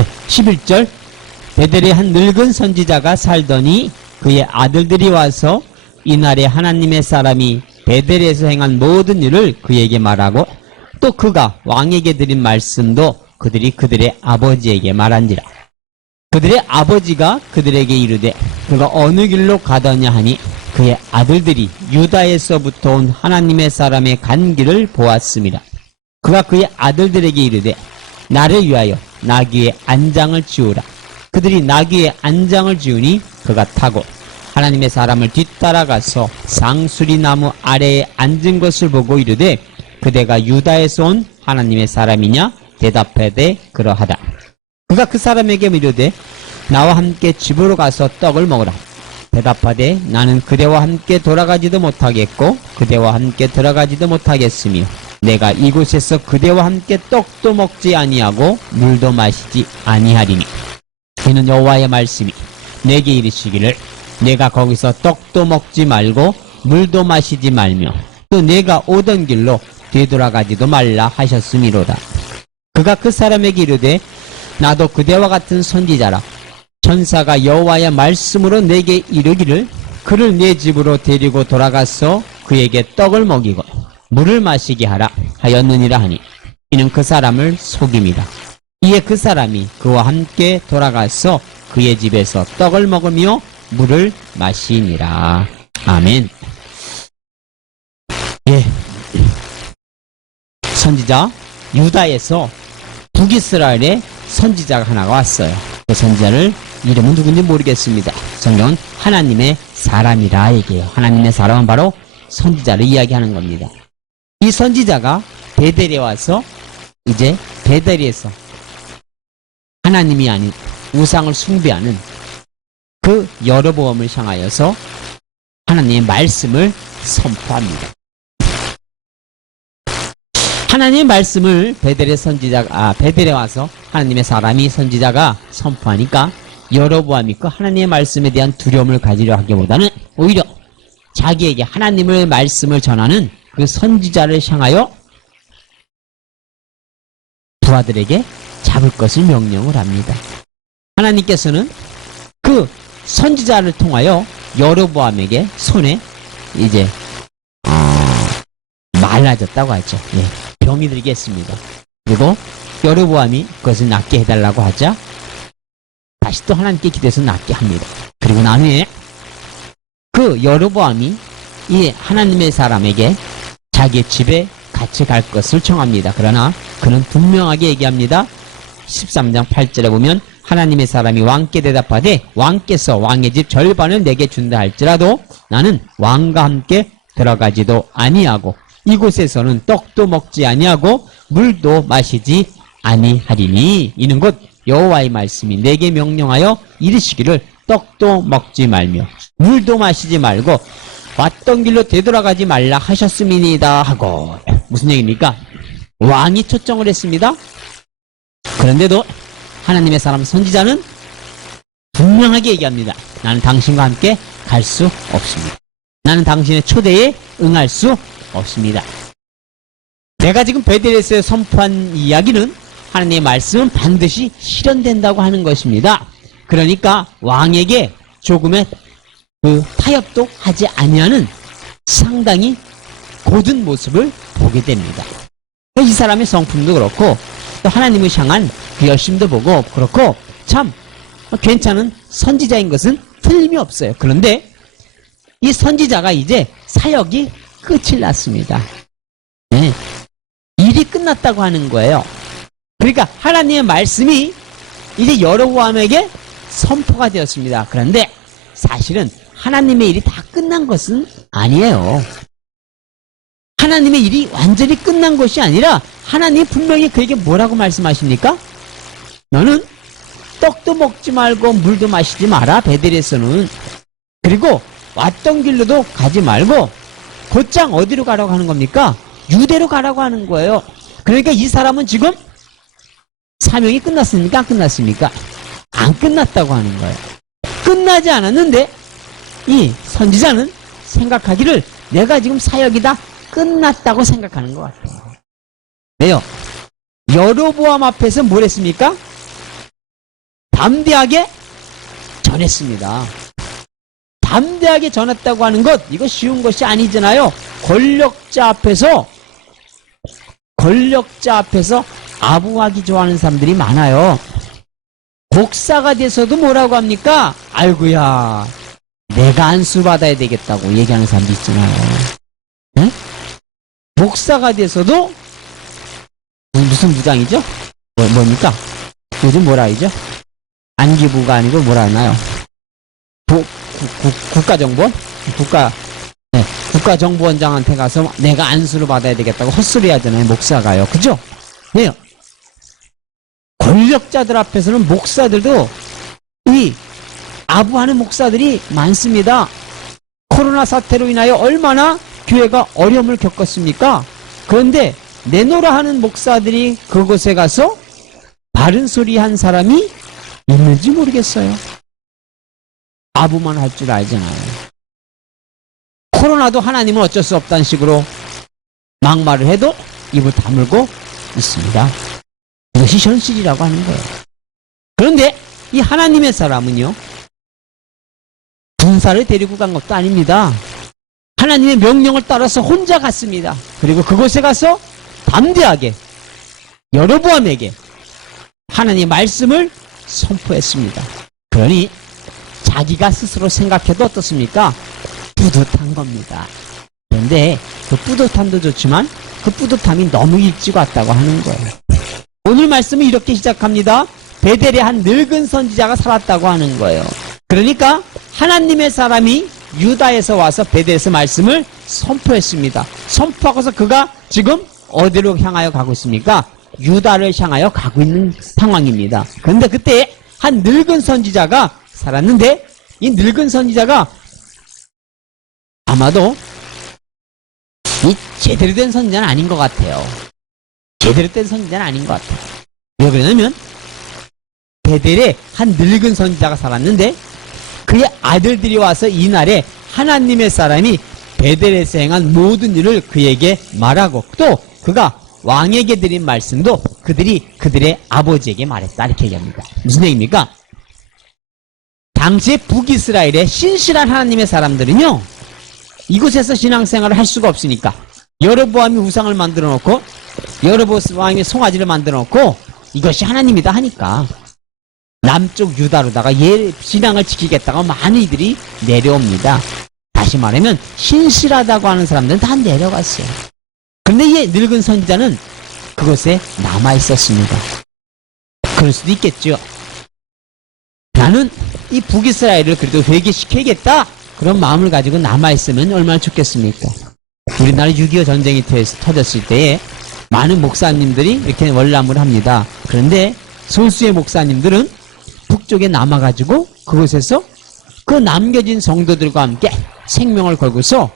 11절 베델에 한 늙은 선지자가 살더니 그의 아들들이 와서 이날에 하나님의 사람이 베델에서 행한 모든 일을 그에게 말하고 또 그가 왕에게 드린 말씀도 그들이 그들의 아버지에게 말한지라. 그들의 아버지가 그들에게 이르되 그가 어느 길로 가더냐 하니 그의 아들들이 유다에서부터 온 하나님의 사람의 간 길을 보았습니다. 그가 그의 아들들에게 이르되 나를 위하여 나귀의 안장을 지우라. 그들이 나귀의 안장을 지우니 그가 타고 하나님의 사람을 뒤따라가서 상수리 나무 아래에 앉은 것을 보고 이르되 그대가 유다에서 온 하나님의 사람이냐? 대답하되 그러하다. 그가 그 사람에게 이르되 나와 함께 집으로 가서 떡을 먹으라. 대답하되 나는 그대와 함께 돌아가지도 못하겠고 그대와 함께 들어가지도 못하겠으며 내가 이곳에서 그대와 함께 떡도 먹지 아니하고 물도 마시지 아니하리니 이는 여호와의 말씀이 내게 이르시기를 내가 거기서 떡도 먹지 말고 물도 마시지 말며 또 내가 오던 길로 되돌아가지도 말라 하셨음이로다. 그가 그 사람에게 이르되 나도 그대와 같은 선지자라. 천사가 여호와의 말씀으로 내게 이르기를 그를 내 집으로 데리고 돌아가서 그에게 떡을 먹이고 물을 마시게 하라 하였느니라 하니 이는 그 사람을 속임이다. 이에 그 사람이 그와 함께 돌아가서 그의 집에서 떡을 먹으며 물을 마시니라. 아멘. 선지자 유다에서 북이스라엘에 선지자가 하나가 왔어요. 그 선지자를 이름은 누군지 모르겠습니다. 성경은 하나님의 사람이라 얘기해요. 하나님의 사람은 바로 선지자를 이야기하는 겁니다. 이 선지자가 베델에 와서 이제 베델에서 하나님이 아닌 우상을 숭배하는 그 여로보암을 향하여서 하나님의 말씀을 선포합니다. 하나님의 말씀을 베델에 와서 하나님의 사람이 선지자가 선포하니까 여로보암이 그 하나님의 말씀에 대한 두려움을 가지려 하기보다는 오히려 자기에게 하나님의 말씀을 전하는 그 선지자를 향하여 부하들에게 잡을 것을 명령을 합니다. 하나님께서는 그 선지자를 통하여 여로보암에게 손에 이제 말라졌다고 하죠. 병이 들게 했습니다. 그리고 여로보암이 그것을 낫게 해달라고 하자 다시 또 하나님께 기도해서 낫게 합니다. 그리고 난 후에 그 여로보암이 이 하나님의 사람에게 자기의 집에 같이 갈 것을 청합니다. 그러나 그는 분명하게 얘기합니다. 13장 8절에 보면 하나님의 사람이 왕께 대답하되 왕께서 왕의 집 절반을 내게 준다 할지라도 나는 왕과 함께 들어가지도 아니하고 이곳에서는 떡도 먹지 아니하고 물도 마시지 아니하리니 이는 곧 여호와의 말씀이 내게 명령하여 이르시기를 떡도 먹지 말며 물도 마시지 말고 왔던 길로 되돌아가지 말라 하셨음이니이다 하고 무슨 얘기입니까? 왕이 초청을 했습니다. 그런데도 하나님의 사람 선지자는 분명하게 얘기합니다. 나는 당신과 함께 갈 수 없습니다. 나는 당신의 초대에 응할 수 없습니다. 내가 지금 베델에서 선포한 이야기는 하나님의 말씀은 반드시 실현된다고 하는 것입니다. 그러니까 왕에게 조금의 그 타협도 하지 아니하는 상당히 고든 모습을 보게 됩니다. 이 사람의 성품도 그렇고 또 하나님을 향한 그 열심도 보고 그렇고 참 괜찮은 선지자인 것은 틀림이 없어요. 그런데 이 선지자가 이제 사역이 끝이 났습니다. 일이 끝났다고 하는 거예요. 그러니까 하나님의 말씀이 이제 여로보암에게 선포가 되었습니다. 그런데 사실은 하나님의 일이 다 끝난 것은 아니에요. 하나님의 일이 완전히 끝난 것이 아니라 하나님이 분명히 그에게 뭐라고 말씀하십니까? 너는 떡도 먹지 말고 물도 마시지 마라. 베델에서는. 그리고 왔던 길로도 가지 말고 곧장 어디로 가라고 하는 겁니까? 유대로 가라고 하는 거예요. 그러니까 이 사람은 지금 사명이 끝났습니까? 안 끝났습니까? 안 끝났다고 하는 거예요. 끝나지 않았는데 이 선지자는 생각하기를 내가 지금 사역이 다 끝났다고 생각하는 것 같아요. 왜요? 여로보암 앞에서 뭘 했습니까? 담대하게 전했습니다. 담대하게 전했다고 하는 것, 이거 쉬운 것이 아니잖아요. 권력자 앞에서 아부하기 좋아하는 사람들이 많아요. 목사가 돼서도 뭐라고 합니까? 아이고야, 내가 안수 받아야 되겠다고 얘기하는 사람도 있잖아요. 응? 목사가 돼서도 무슨 부장이죠? 뭡니까? 요즘 뭐라 하죠? 안기부가 아니고 뭐라 하나요? 국가정보원? 국가정보원장한테 가서 내가 안수를 받아야 되겠다고 헛소리 하잖아요, 목사가요. 그죠? 왜요? 권력자들 앞에서는 목사들도 이 아부하는 목사들이 많습니다. 코로나 사태로 인하여 얼마나 교회가 어려움을 겪었습니까? 그런데 내노라 하는 목사들이 그곳에 가서 바른 소리 한 사람이 있는지 모르겠어요. 아부만 할 줄 알잖아요. 코로나도 하나님은 어쩔 수 없다는 식으로 막말을 해도 입을 다물고 있습니다. 이것이 현실이라고 하는 거예요. 그런데 이 하나님의 사람은요, 군사를 데리고 간 것도 아닙니다. 하나님의 명령을 따라서 혼자 갔습니다. 그리고 그곳에 가서 담대하게 여로보암에게 하나님의 말씀을 선포했습니다. 그러니 자기가 스스로 생각해도 어떻습니까? 뿌듯한 겁니다. 그런데 그 뿌듯함도 좋지만 그 뿌듯함이 너무 일찍 왔다고 하는 거예요. 오늘 말씀은 이렇게 시작합니다. 베델에 한 늙은 선지자가 살았다고 하는 거예요. 그러니까 하나님의 사람이 유다에서 와서 베델에서 말씀을 선포했습니다. 선포하고서 그가 지금 어디로 향하여 가고 있습니까? 유다를 향하여 가고 있는 상황입니다. 그런데 그때 한 늙은 선지자가 살았는데 이 늙은 선지자가 아마도 이 제대로 된 선지자는 아닌 것 같아요. 제대로 된 선지자는 아닌 것 같아요. 왜 그러냐면 베델에 한 늙은 선지자가 살았는데 그의 아들들이 와서 이날에 하나님의 사람이 베델에서 행한 모든 일을 그에게 말하고 또 그가 왕에게 드린 말씀도 그들이 그들의 아버지에게 말했다. 이렇게 얘기합니다. 무슨 얘기입니까? 당시에 북이스라엘의 신실한 하나님의 사람들은요, 이곳에서 신앙생활을 할 수가 없으니까 여로보암이 우상을 만들어 놓고 여로보암이 송아지를 만들어 놓고 이것이 하나님이다 하니까 남쪽 유다로다가 신앙을 지키겠다고 많은 이들이 내려옵니다. 다시 말하면 신실하다고 하는 사람들은 다 내려갔어요. 그런데 이 늙은 선지자는 그곳에 남아있었습니다. 그럴 수도 있겠죠. 나는 이 북이스라엘을 그래도 회개시켜야겠다, 그런 마음을 가지고 남아있으면 얼마나 좋겠습니까? 우리나라 6.25 전쟁이 터졌을 때에 많은 목사님들이 이렇게 월남을 합니다. 그런데 소수의 목사님들은 북쪽에 남아가지고 그곳에서 그 남겨진 성도들과 함께 생명을 걸고서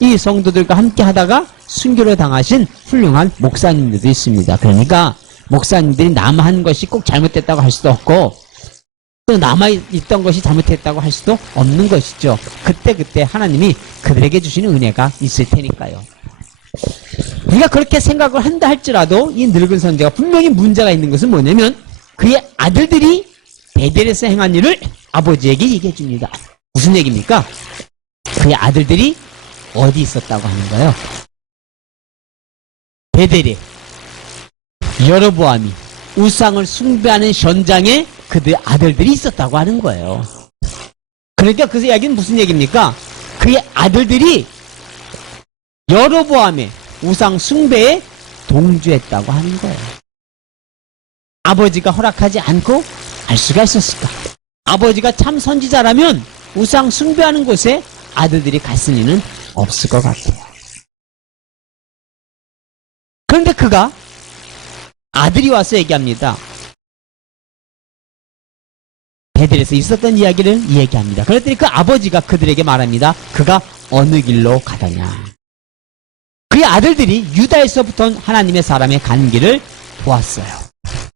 이 성도들과 함께 하다가 순교를 당하신 훌륭한 목사님들도 있습니다. 그러니까 목사님들이 남아한 것이 꼭 잘못됐다고 할 수도 없고 또 남아있던 것이 잘못했다고 할 수도 없는 것이죠. 그때 하나님이 그들에게 주시는 은혜가 있을 테니까요. 우리가 그렇게 생각을 한다 할지라도 이 늙은 선지자가 분명히 문제가 있는 것은 뭐냐면 그의 아들들이 베델에서 행한 일을 아버지에게 얘기해 줍니다. 무슨 얘기입니까? 그의 아들들이 어디 있었다고 하는 거예요? 베델에 여로보암이 우상을 숭배하는 현장에 그들 아들들이 있었다고 하는 거예요. 그러니까 그 이야기는 무슨 얘기입니까? 그의 아들들이 여로보암의 우상 숭배에 동조했다고 하는 거예요. 아버지가 허락하지 않고 할 수가 있었을까? 아버지가 참 선지자라면 우상 숭배하는 곳에 아들들이 갔을 리는 없을 것 같아요. 그런데 그가 아들이 와서 얘기합니다. 베델에서 있었던 이야기를 얘기합니다. 그랬더니 그 아버지가 그들에게 말합니다. 그가 어느 길로 가더냐. 그의 아들들이 유다에서부터 하나님의 사람의 간 길을 보았어요.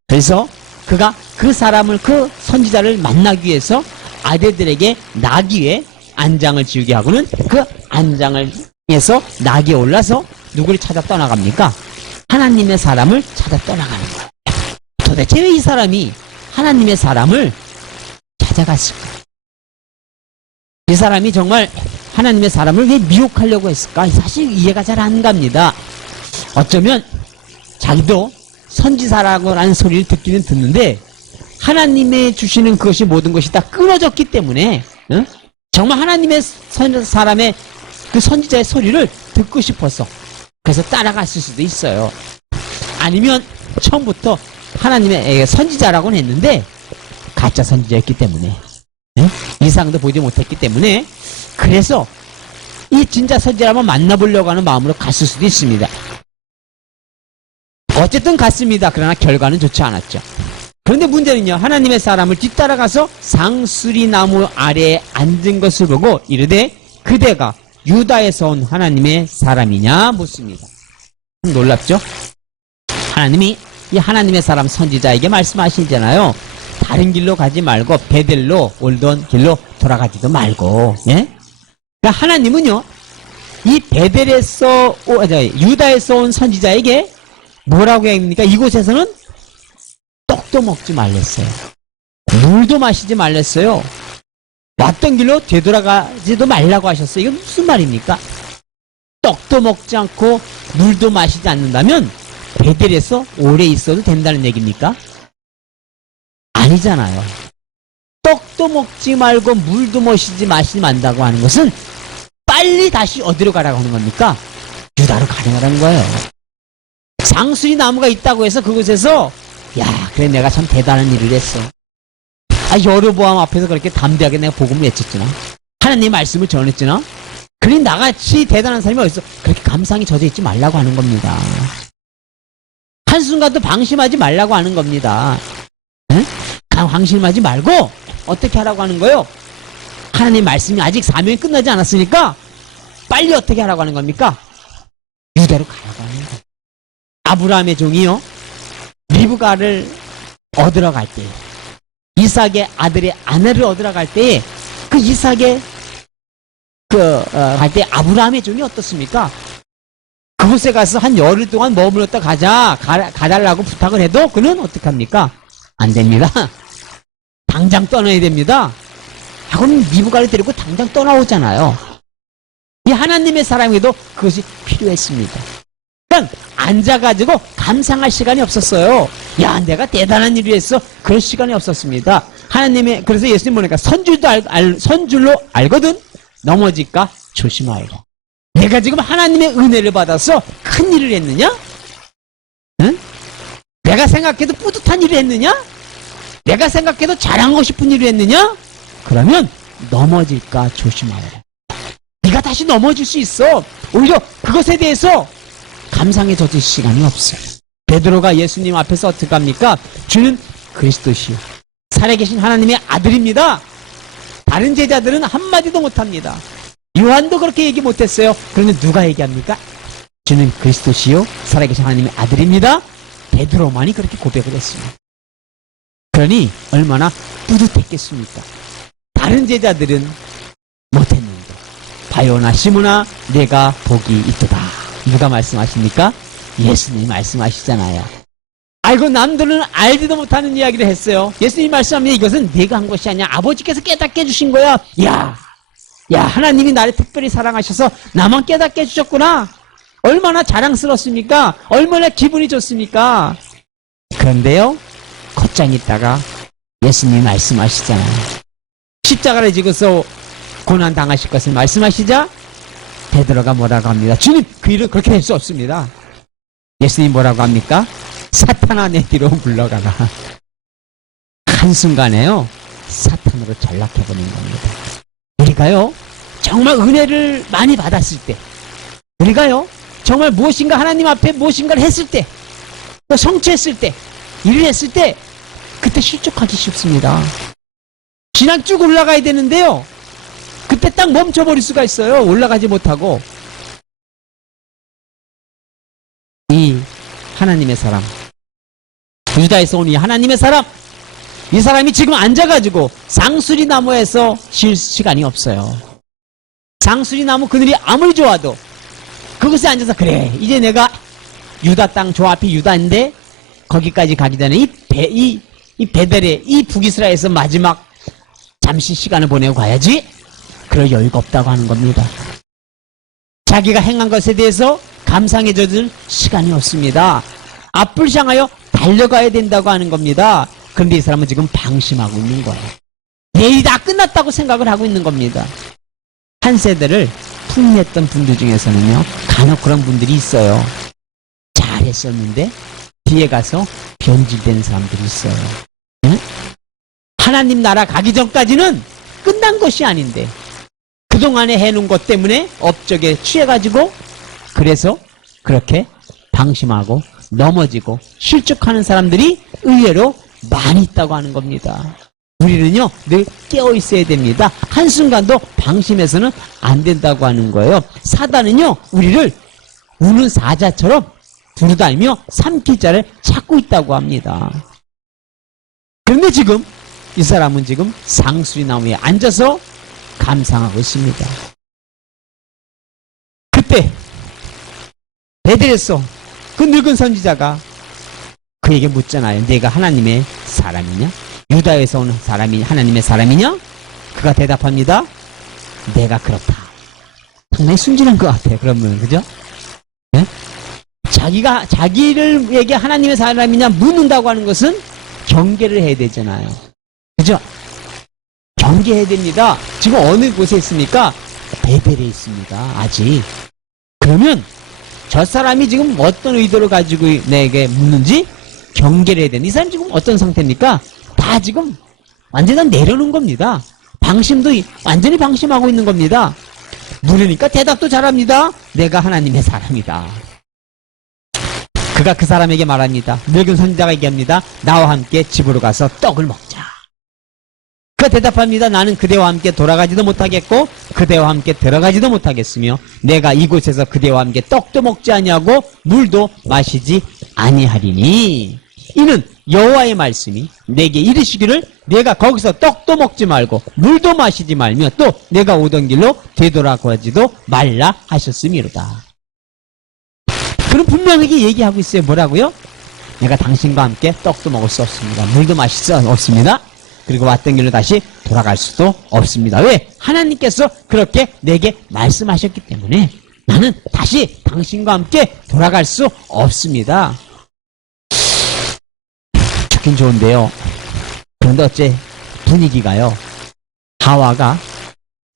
그래서 그가 그 사람을, 그 선지자를 만나기 위해서 아들들에게 나귀에 안장을 지우게 하고는 그 안장을 해서 나귀에 올라서 누구를 찾아 떠나갑니까? 하나님의 사람을 찾아 떠나가는 거예요. 도대체 왜 이 사람이 하나님의 사람을 찾아갔을까? 이 사람이 정말 하나님의 사람을 왜 미혹하려고 했을까? 사실 이해가 잘 안 갑니다. 어쩌면 자기도 선지자라고 하는 소리를 듣기는 듣는데 하나님의 주시는 그것이 모든 것이 다 끊어졌기 때문에 정말 하나님의 사람의 그 선지자의 소리를 듣고 싶어서 그래서 따라갔을 수도 있어요. 아니면 처음부터 하나님의 선지자라고는 했는데 가짜 선지자였기 때문에 이상도 보지 못했기 때문에 그래서 이 진짜 선지자를 한번 만나보려고 하는 마음으로 갔을 수도 있습니다. 어쨌든 갔습니다. 그러나 결과는 좋지 않았죠. 그런데 문제는요, 하나님의 사람을 뒤따라가서 상수리 나무 아래에 앉은 것을 보고 이르되 그대가 유다에서 온 하나님의 사람이냐 묻습니다. 놀랍죠? 하나님이 이 하나님의 사람 선지자에게 말씀하시잖아요. 다른 길로 가지 말고 베델로 올던 길로 돌아가지도 말고. 예? 그러니까 하나님은요, 이 베델에서 유다에서 온 선지자에게 뭐라고 해야 됩니까? 이곳에서는 떡도 먹지 말랬어요. 물도 마시지 말랬어요. 왔던 길로 되돌아가지도 말라고 하셨어요. 이건 무슨 말입니까? 떡도 먹지 않고 물도 마시지 않는다면 베델에서 오래 있어도 된다는 얘기입니까? 아니잖아요. 떡도 먹지 말고 물도 마시지 말다고 하는 것은 빨리 다시 어디로 가라고 하는 겁니까? 유다로 가라는 거예요. 상수리 나무가 있다고 해서 그곳에서 야, 그래 내가 참 대단한 일을 했어. 여로보암 앞에서 그렇게 담대하게 내가 복음을 외쳤잖아. 하나님의 말씀을 전했잖아. 그러니 나같이 대단한 사람이 어딨어? 그렇게 감상이 젖어 있지 말라고 하는 겁니다. 한순간도 방심하지 말라고 하는 겁니다. 응? 방심하지 말고 어떻게 하라고 하는 거예요? 하나님의 말씀이 아직 사명이 끝나지 않았으니까 빨리 어떻게 하라고 하는 겁니까? 유대로 가라고 하는 거예요. 아브라함의 종이요, 리브가를 얻으러 갈 때, 이삭의 아들의 아내를 얻으러 갈 때에 그 이삭의 갈 때 아브라함의 종이 어떻습니까? 그곳에 가서 한 열흘 동안 머물렀다 가달라고 부탁을 해도 그는 어떡합니까? 안 됩니다. 당장 떠나야 됩니다. 그럼 리브가를 데리고 당장 떠나오잖아요. 이 하나님의 사람에게도 그것이 필요했습니다. 그러니까 앉아가지고 감상할 시간이 없었어요. 야, 내가 대단한 일을 했어. 그럴 시간이 없었습니다. 하나님의, 그래서 예수님 보니까 선줄로 알거든 넘어질까 조심하여라. 내가 지금 하나님의 은혜를 받아서 큰 일을 했느냐? 응? 내가 생각해도 뿌듯한 일을 했느냐? 내가 생각해도 자랑하고 싶은 일을 했느냐? 그러면 넘어질까 조심하여라. 네가 다시 넘어질 수 있어. 오히려 그것에 대해서 감상에 젖을 시간이 없어요. 베드로가 예수님 앞에서 어떻게 합니까? 주는 그리스도시요 살아계신 하나님의 아들입니다. 다른 제자들은 한마디도 못합니다. 요한도 그렇게 얘기 못했어요. 그러면 누가 얘기합니까? 주는 그리스도시요 살아계신 하나님의 아들입니다. 베드로만이 그렇게 고백을 했습니다. 그러니 얼마나 뿌듯했겠습니까? 다른 제자들은 못했는데 바요나 시므나 내가 복이 있도다. 누가 말씀하십니까? 예수님이 말씀하시잖아요. 아이고, 남들은 알지도 못하는 이야기를 했어요. 예수님이 말씀합니다. 이것은 내가 한 것이 아니야. 아버지께서 깨닫게 해주신 거야. 야, 하나님이 나를 특별히 사랑하셔서 나만 깨닫게 해주셨구나. 얼마나 자랑스럽습니까? 얼마나 기분이 좋습니까? 그런데요, 곧장 있다가 예수님이 말씀하시잖아요. 십자가를 지고서 고난 당하실 것을 말씀하시자 베드로가 뭐라고 합니다. 주님, 그 일은 그렇게 될 수 없습니다. 예수님 뭐라고 합니까? 사탄아, 내 뒤로 물러가라. 한순간에요, 사탄으로 전락해버린 겁니다. 우리가요, 정말 은혜를 많이 받았을 때, 우리가요, 정말 무엇인가 하나님 앞에 무엇인가를 했을 때, 또 성취했을 때, 일을 했을 때, 그때 실족하기 쉽습니다. 신앙 쭉 올라가야 되는데요, 그때 딱 멈춰버릴 수가 있어요. 올라가지 못하고. 이 하나님의 사람, 유다에서 온 이 하나님의 사람, 이 사람이 지금 앉아가지고 상수리 나무에서 쉴 시간이 없어요. 상수리 나무 그늘이 아무리 좋아도 그곳에 앉아서 그래, 이제 내가 유다 땅, 저 앞이 유다인데 거기까지 가기 전에 이 베델의 이 북이스라엘에서 마지막 잠시 시간을 보내고 가야지. 그럴 여유가 없다고 하는 겁니다. 자기가 행한 것에 대해서 감상해줄 시간이 없습니다. 앞을 향하여 달려가야 된다고 하는 겁니다. 그런데 이 사람은 지금 방심하고 있는 거예요. 내일이 다 끝났다고 생각을 하고 있는 겁니다. 한 세대를 풍미했던 분들 중에서는요, 간혹 그런 분들이 있어요. 잘했었는데 뒤에 가서 변질된 사람들이 있어요. 응? 하나님 나라 가기 전까지는 끝난 것이 아닌데 그동안에 해놓은 것 때문에 업적에 취해가지고 그래서 그렇게 방심하고 넘어지고 실족하는 사람들이 의외로 많이 있다고 하는 겁니다. 우리는요 늘 깨어있어야 됩니다. 한순간도 방심해서는 안 된다고 하는 거예요. 사단은요 우리를 우는 사자처럼 두루다니며 삼킬 자를 찾고 있다고 합니다. 그런데 지금 이 사람은 지금 상수리 나무에 앉아서 감상하고 있습니다. 그때 베델에서 그 늙은 선지자가 그에게 묻잖아요. 내가 하나님의 사람이냐? 유다에서 온 사람이 하나님의 사람이냐? 그가 대답합니다. 내가 그렇다. 상당히 순진한 것 같아요. 그러면 그죠? 네? 자기가 자기를에게 하나님의 사람이냐 묻는다고 하는 것은 경계를 해야 되잖아요. 그죠? 경계해야 됩니다. 지금 어느 곳에 있습니까? 베델에 있습니다. 아직. 그러면 저 사람이 지금 어떤 의도를 가지고 내게 묻는지 경계를 해야 되는. 이 사람 지금 어떤 상태입니까? 다 지금 완전히 다 내려놓은 겁니다. 방심도 완전히 방심하고 있는 겁니다. 물으니까 대답도 잘합니다. 내가 하나님의 사람이다. 그가 그 사람에게 말합니다. 늙은 선지자가 얘기합니다. 나와 함께 집으로 가서 떡을 먹자. 그가 대답합니다. 나는 그대와 함께 돌아가지도 못하겠고 그대와 함께 들어가지도 못하겠으며 내가 이곳에서 그대와 함께 떡도 먹지 아니하고 물도 마시지 아니하리니 이는 여호와의 말씀이 내게 이르시기를 내가 거기서 떡도 먹지 말고 물도 마시지 말며 또 내가 오던 길로 되돌아가지도 말라 하셨음이로다. 그럼 분명하게 얘기하고 있어요. 뭐라고요? 내가 당신과 함께 떡도 먹을 수 없습니다. 물도 마실 수 없습니다. 그리고 왔던 길로 다시 돌아갈 수도 없습니다. 왜? 하나님께서 그렇게 내게 말씀하셨기 때문에 나는 다시 당신과 함께 돌아갈 수 없습니다. 좋긴 좋은데요. 그런데 어째 분위기가요. 하와가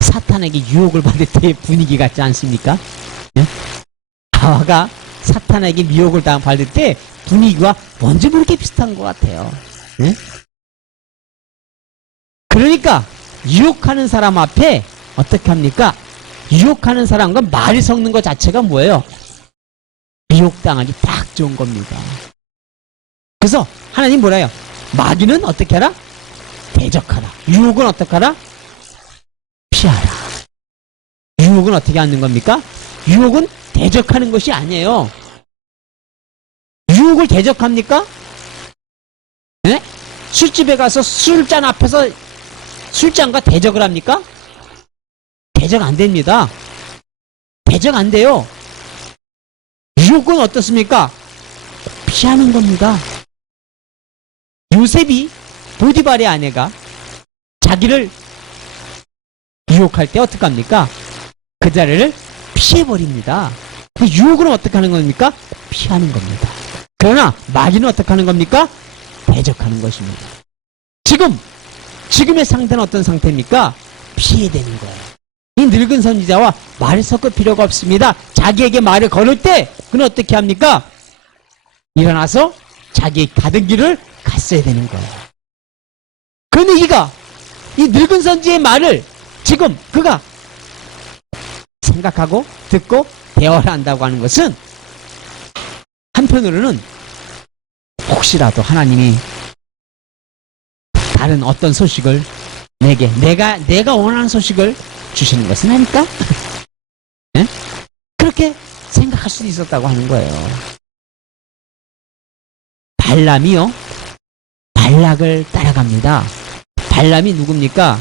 사탄에게 유혹을 받을 때의 분위기 같지 않습니까? 네? 하와가 사탄에게 미혹을 받을 때 분위기와 언제 그렇게 비슷한 것 같아요. 네? 그러니까 유혹하는 사람 앞에 어떻게 합니까? 유혹하는 사람과 말이 섞는 것 자체가 뭐예요? 미혹당하기 딱 좋은 겁니다. 그래서 하나님 뭐라 해요? 마귀는 어떻게 하라? 대적하라. 유혹은 어떻게 하라? 피하라. 유혹은 어떻게 하는 겁니까? 유혹은 대적하는 것이 아니에요. 유혹을 대적합니까? 네? 술집에 가서 술잔 앞에서 술잔과 대적을 합니까? 대적 안 됩니다. 대적 안 돼요. 유혹은 어떻습니까? 피하는 겁니다. 요셉이 보디발의 아내가 자기를 유혹할 때 어떻게 합니까? 그 자리를 피해버립니다. 그 유혹은 어떻게 하는 겁니까? 피하는 겁니다. 그러나 마귀는 어떻게 하는 겁니까? 대적하는 것입니다. 지금의 상태는 어떤 상태입니까? 피해되는 거예요. 이 늙은 선지자와 말을 섞을 필요가 없습니다. 자기에게 말을 걸을 때 그는 어떻게 합니까? 일어나서 자기 가던 길을 갔어야 되는 거예요. 그런데 이 늙은 선지의 말을 지금 그가 생각하고 듣고 대화를 한다고 하는 것은 한편으로는 혹시라도 하나님이 다른 어떤 소식을 내가 원하는 소식을 주시는 것은 아닐까? 네? 그렇게 생각할 수도 있었다고 하는 거예요. 발람이요, 발락을 따라갑니다. 발람이 누굽니까?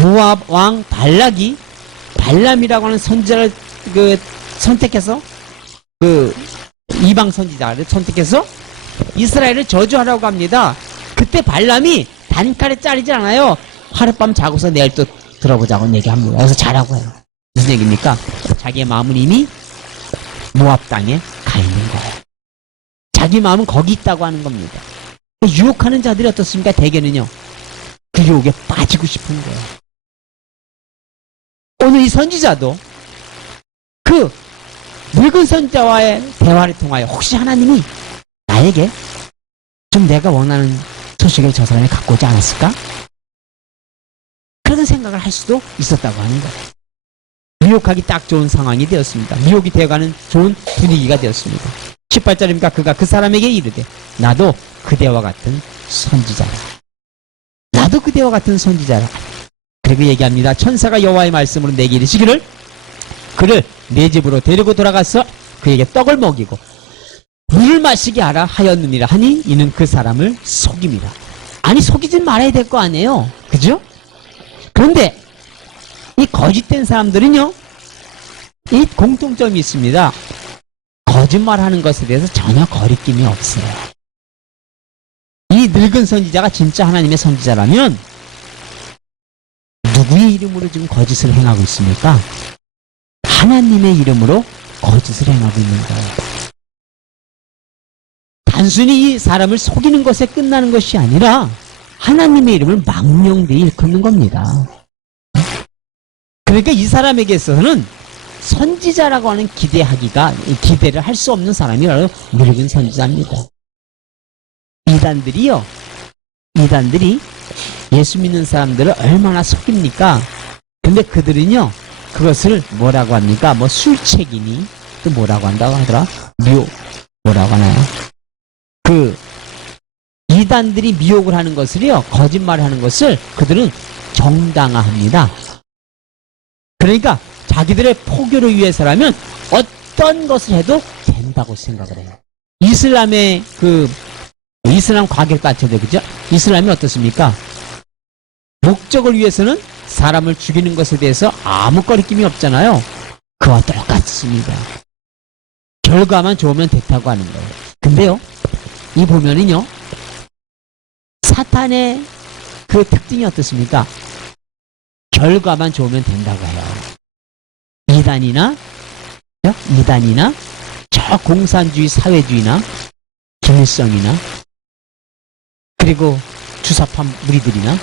모압 왕 발락이 발람이라고 하는 선지자를 선택해서 이방 선지자를 선택해서 이스라엘을 저주하라고 합니다. 그때 발람이 단칼에 자르지 않아요. 하룻밤 자고서 내일 또 들어보자고 얘기합니다. 그래서 자라고 해요. 무슨 얘기입니까? 자기의 마음은 이미 모압 땅에 가 있는 거예요. 자기 마음은 거기 있다고 하는 겁니다. 유혹하는 자들이 어떻습니까? 대개는요, 그 유혹에 빠지고 싶은 거예요. 오늘 이 선지자도 그 늙은 선지자와의 대화를 통하여 혹시 하나님이 나에게 좀 내가 원하는 소식을 저 사람이 갖고 오지 않았을까? 그런 생각을 할 수도 있었다고 하는 거예요. 미혹하기 딱 좋은 상황이 되었습니다. 미혹이 되어가는 좋은 분위기가 되었습니다. 18절입니까? 그가 그 사람에게 이르되 나도 그대와 같은 선지자라. 나도 그대와 같은 선지자라. 그리고 얘기합니다. 천사가 여호와의 말씀으로 내게 이르시기를 그를 내 집으로 데리고 돌아가서 그에게 떡을 먹이고 물을 마시게 하라 하였느니라 하니 이는 그 사람을 속임이라. 아니 속이진 말아야 될 거 아니에요. 그죠? 그런데 이 거짓된 사람들은요, 이 공통점이 있습니다. 거짓말하는 것에 대해서 전혀 거리낌이 없어요. 이 늙은 선지자가 진짜 하나님의 선지자라면 누구의 이름으로 지금 거짓을 행하고 있습니까? 하나님의 이름으로 거짓을 행하고 있는 거예요. 단순히 이 사람을 속이는 것에 끝나는 것이 아니라 하나님의 이름을 망령되이 일컫는 겁니다. 그러니까 이 사람에게 있어서는 선지자라고 하는 기대를 할 수 없는 사람이 바로 늙은 선지자입니다. 이단들이 예수 믿는 사람들을 얼마나 속입니까? 근데 그들은요, 그것을 뭐라고 합니까? 뭐 술책이니, 또 뭐라고 한다고 하더라? 뭐라고 하나요? 그, 이단들이 미혹을 하는 것을요, 거짓말을 하는 것을 그들은 정당화합니다. 그러니까 자기들의 포교를 위해서라면 어떤 것을 해도 된다고 생각을 해요. 이슬람 과격가처죠, 그죠? 이슬람이 어떻습니까? 목적을 위해서는 사람을 죽이는 것에 대해서 아무 거리낌이 없잖아요. 그와 똑같습니다. 결과만 좋으면 됐다고 하는 거예요. 근데요, 이 보면은요, 사탄의 그 특징이 어떻습니까? 결과만 좋으면 된다고 해요. 이단이나 저 공산주의 사회주의나 김일성이나 그리고 주사파 무리들이나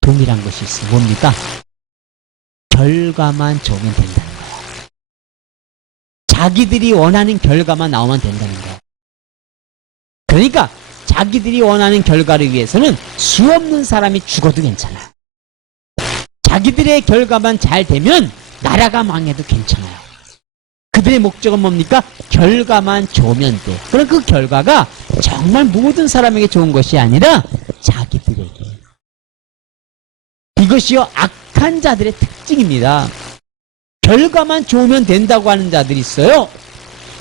동일한 것이 있어요. 뭡니까? 결과만 좋으면 된다는 거예요. 자기들이 원하는 결과만 나오면 된다는 거예요. 그러니까 자기들이 원하는 결과를 위해서는 수없는 사람이 죽어도 괜찮아요. 자기들의 결과만 잘 되면 나라가 망해도 괜찮아요. 그들의 목적은 뭡니까? 결과만 좋으면 돼. 그럼 그 결과가 정말 모든 사람에게 좋은 것이 아니라 자기들에게. 이것이요, 악한 자들의 특징입니다. 결과만 좋으면 된다고 하는 자들이 있어요.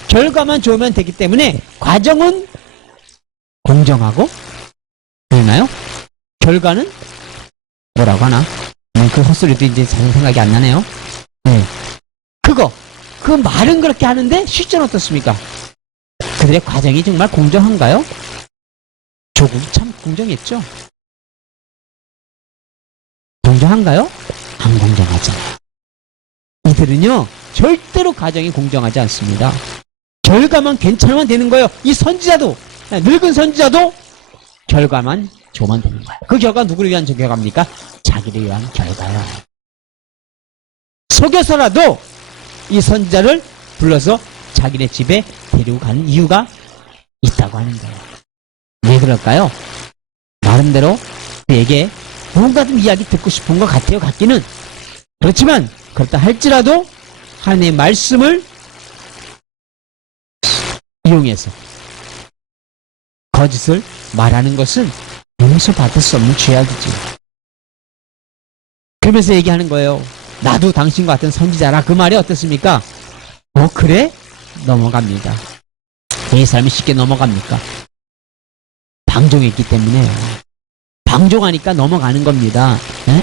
결과만 좋으면 되기 때문에 과정은 공정하고, 그러나요? 결과는 뭐라고 하나? 그 헛소리도 이제 잘 생각이 안 나네요. 네. 그 말은 그렇게 하는데 실제는 어떻습니까? 그들의 과정이 정말 공정한가요? 조국이 참 공정했죠. 공정한가요? 안 공정하잖아요. 이들은요, 절대로 과정이 공정하지 않습니다. 결과만 괜찮으면 되는 거예요. 이 선지자도, 늙은 선지자도 결과만 좋으면 되는 거예요. 그 결과 누구를 위한 결과입니까? 자기를 위한 결과예요. 속여서라도 이 선지자를 불러서 자기네 집에 데리고 가는 이유가 있다고 하는 거예요. 왜 그럴까요? 나름대로 그에게 뭔가 좀 이야기 듣고 싶은 것 같아요. 같기는. 그렇지만 그렇다 할지라도 하나님의 말씀을 이용해서 거짓을 말하는 것은 용서받을 수 없는 죄악이지. 그러면서 얘기하는 거예요. 나도 당신과 같은 선지자라. 그 말이 어떻습니까? 그래? 넘어갑니다. 이 사람이 쉽게 넘어갑니까? 방종했기 때문에요. 방종하니까 넘어가는 겁니다. 네?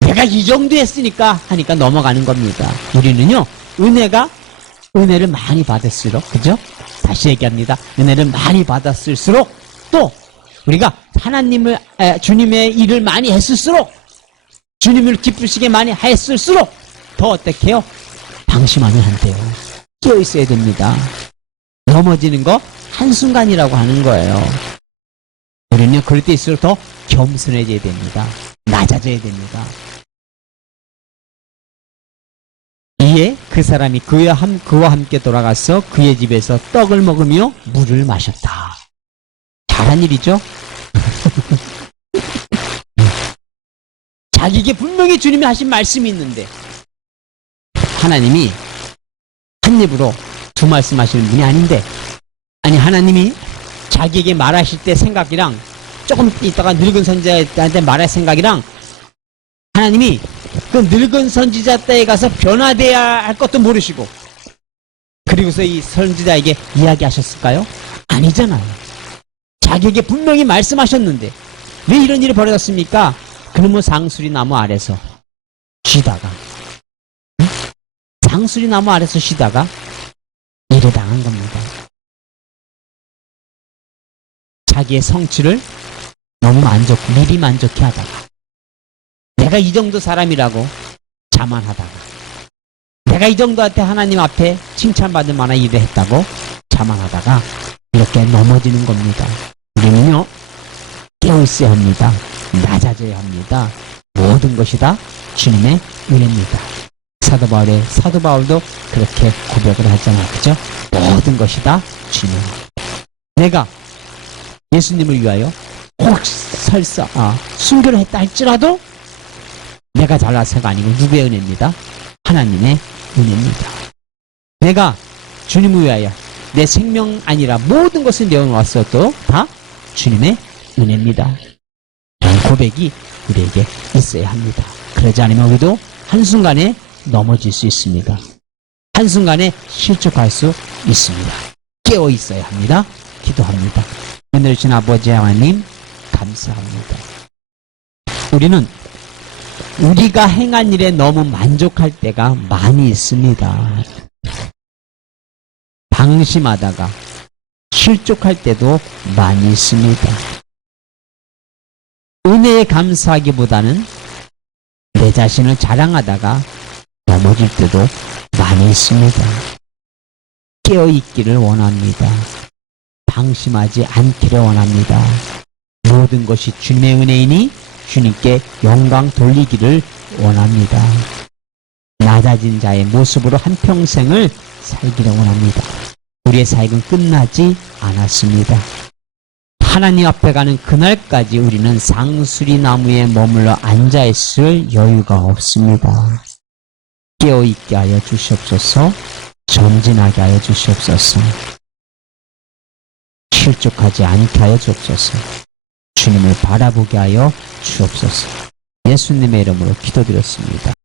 내가 이 정도 했으니까 하니까 넘어가는 겁니다. 우리는요, 은혜를 많이 받을수록, 그죠? 다시 얘기합니다. 은혜를 많이 받았을수록 또 우리가 주님의 일을 많이 했을수록 주님을 기쁘시게 많이 했을수록 더 어떻게 해요? 방심하면 안 돼요. 깨어 있어야 됩니다. 넘어지는 거 한순간이라고 하는 거예요. 우리는 그럴 때일수록 더 겸손해져야 됩니다. 낮아져야 됩니다. 이에 그 사람이 그와 함께 돌아가서 그의 집에서 떡을 먹으며 물을 마셨다. 잘한 일이죠? 자기에게 분명히 주님이 하신 말씀이 있는데 하나님이 한 입으로 두 말씀 하시는 분이 아닌데, 아니 하나님이 자기에게 말하실 때 생각이랑 조금 있다가 늙은 선지자한테 말할 생각이랑 하나님이 그 늙은 선지자 때에 가서 변화돼야 할 것도 모르시고 그리고서 이 선지자에게 이야기하셨을까요? 아니잖아요. 자기에게 분명히 말씀하셨는데 왜 이런 일이 벌어졌습니까? 그놈의 상수리 나무 아래서 쉬다가, 상수리 나무 아래서 쉬다가 일을 당한 겁니다. 자기의 성취를 너무 미리 만족해 하다가, 내가 이 정도 사람이라고 자만하다가, 내가 이 정도한테 하나님 앞에 칭찬받을 만한 일을 했다고 자만하다가 이렇게 넘어지는 겁니다. 우리는요, 깨어있어야 합니다. 낮아져야 합니다. 모든 것이 다 주님의 은혜입니다. 사도 바울도 그렇게 고백을 하잖아요. 그죠? 모든 것이 다 주님의 은혜. 내가 예수님을 위하여 설사 순교를 했다 할지라도 내가 잘나서가 아니고 누구의 은혜입니다? 하나님의 은혜입니다. 내가 주님을 위하여 내 생명 아니라 모든 것을 내어놓았어도 다 주님의 은혜입니다. 이런 고백이 우리에게 있어야 합니다. 그러지 않으면 우리도 한순간에 넘어질 수 있습니다. 한순간에 실족할 수 있습니다. 깨어 있어야 합니다. 기도합니다. 은혜를 주신 아버지 하나님 감사합니다. 우리는 우리가 행한 일에 너무 만족할 때가 많이 있습니다. 방심하다가 실족할 때도 많이 있습니다. 은혜에 감사하기보다는 내 자신을 자랑하다가 넘어질 때도 많이 있습니다. 깨어있기를 원합니다. 방심하지 않기를 원합니다. 모든 것이 주님의 은혜이니 주님께 영광 돌리기를 원합니다. 낮아진 자의 모습으로 한평생을 살기를 원합니다. 우리의 사역은 끝나지 않았습니다. 하나님 앞에 가는 그날까지 우리는 상수리 나무에 머물러 앉아있을 여유가 없습니다. 깨어있게 하여 주시옵소서. 전진하게 하여 주시옵소서. 실족하지 않게 하여 주옵소서. 주님을 바라보게 하여 주옵소서. 예수님의 이름으로 기도드렸습니다.